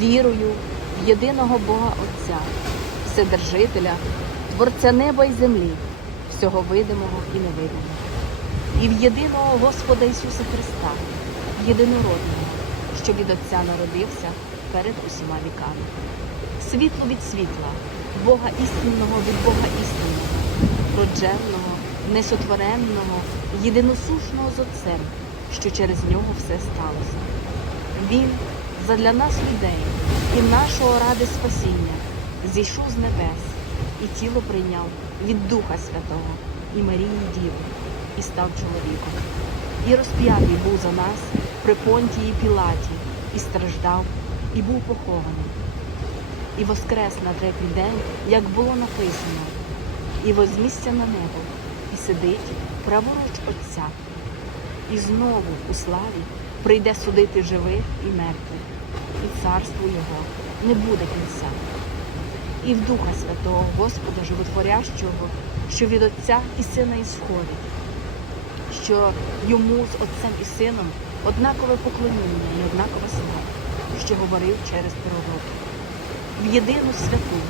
Вірую в єдиного Бога Отця, Вседержителя, Творця неба і землі, всього видимого і невидимого, і в єдиного Господа Ісуса Христа, єдинородного, що від Отця народився перед усіма віками. Світло від світла, Бога істинного від Бога істинного, родженого, несотворенного, єдиносушного з Отцем, що через нього все сталося. Він задля нас людей і нашого ради спасіння зійшов з небес і тіло прийняв від Духа Святого і Марії Діви і став чоловіком. І розп'ятий був за нас при понтії Пілаті, і страждав, і був похований. І воскрес на третій день, як було написано, і вознісся на небо, і сидить праворуч Отця. І знову у славі прийде судити живих і мертвих, і царству Його не буде кінця. І в Духа Святого Господа Животворящого, що від Отця і Сина ісходить, що йому з Отцем і Сином однакове поклоніння і однакова слава, що говорив через пророків. В єдину святу,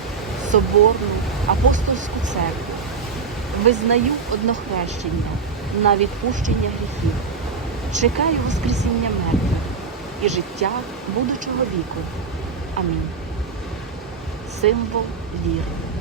соборну, апостольську церкву визнаю однохрещення на відпущення гріхів, чекаю Воскресіння мертвих і життя будучого віку. Амінь. Символ віри.